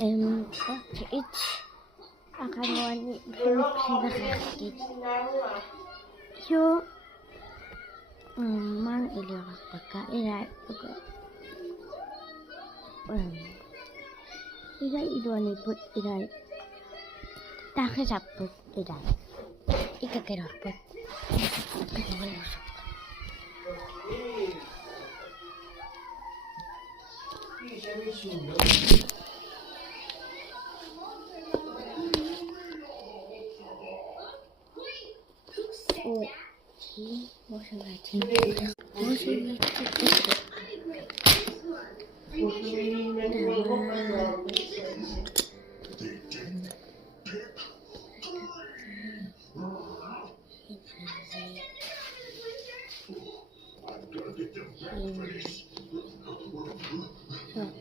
It's akan wani belum pinakakit. Yo, mang ilang pagkain juga. Ilai idoni put ilai. Takhe saput ilai. Ika keraput.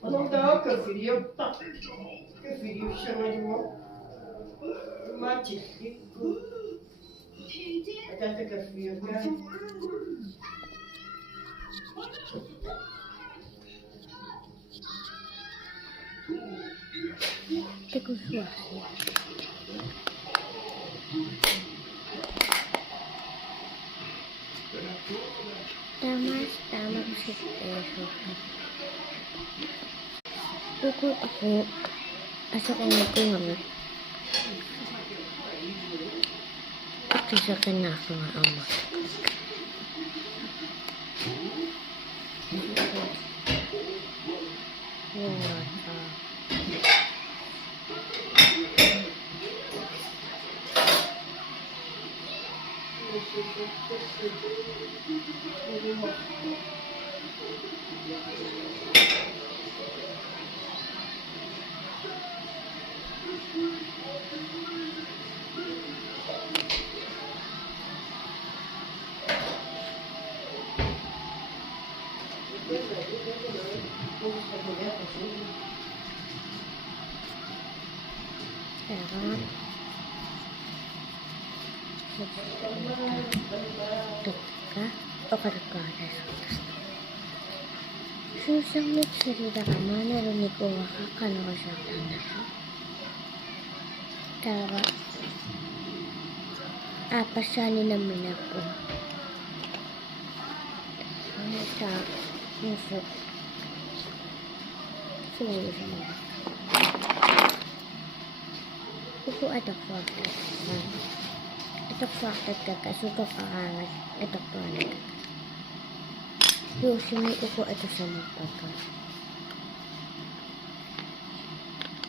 Não dá, filho. Filho, chama de novo. Mate. Até que filho, né? Teguh suara. Tamas situ. Pukul aku asal aku ngambil. Aku bisa kena sama ama. Susang nagsalita ka man, narinig ko wakakano ka sa tanas. Tara, apasanin naman ako. Ano sa musok? Sumuli sa mga. Upo ato ko agad. Ito ko agad kakasuko kakangat. Ito ko agad. Yung sumi upo ito sa mga pagka.